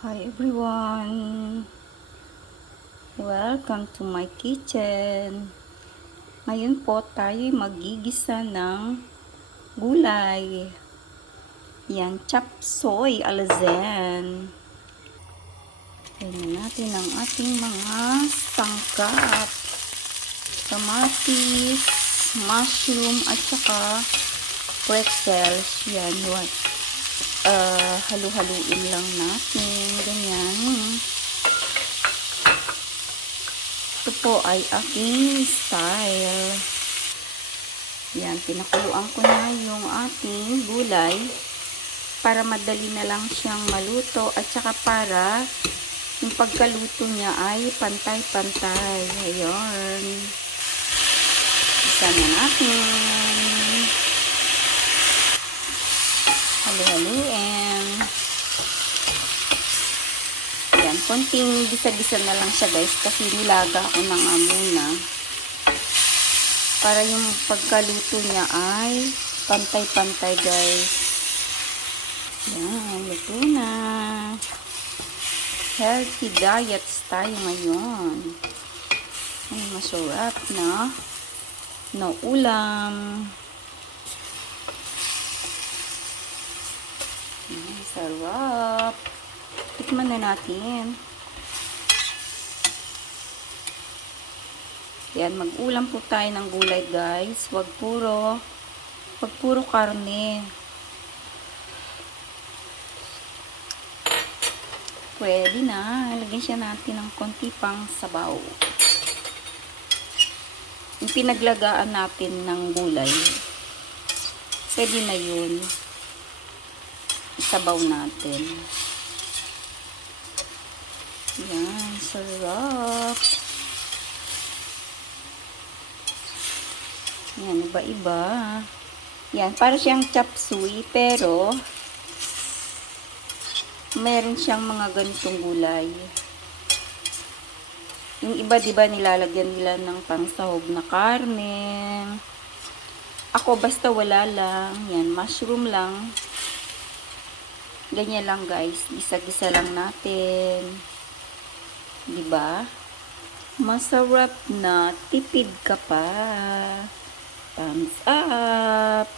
Hi everyone! Welcome to my kitchen. Ngayon po tayo magigisa ng gulay. Yan, chop suey alazen. Tingnan natin ang ating mga sangkap. Kamatis, mushroom, at saka pretzels. Yan, halu-haluin lang natin. Ganyan. Ito po ay aking style. Yan, pinakuluan ko na yung ating gulay para madali na lang siyang maluto at saka para yung pagkaluto niya ay pantay-pantay. Ayun. Isa na natin. Halu-haluin. Yan, konting gisa-gisa na lang siya guys kasi nilaga ko na nga muna para yung pagkaluto niya ay pantay-pantay guys. Yan, luto na. Healthy diets tayo ngayon. Ay, masarap na ulam. Yan, sarap. Tikman na natin. Yan, mag-ulam po tayo ng gulay guys. Wag puro karne. Pwede na. Lagyan siya natin ng konti pang sabaw. Yung pinaglagaan natin ng gulay. Pwede na yun. Isabaw natin. Yan, sarap. Yan, iba-iba. Yan, para siyang chop suey, pero meron siyang mga ganitong gulay. Yung iba, diba, nilalagyan nila ng pangsahog na karne. Ako, basta wala lang. Yan, mushroom lang. Ganyan lang, guys. Gisa-gisa lang natin. Diba? Masarap na. Tipid ka pa. Thumbs up!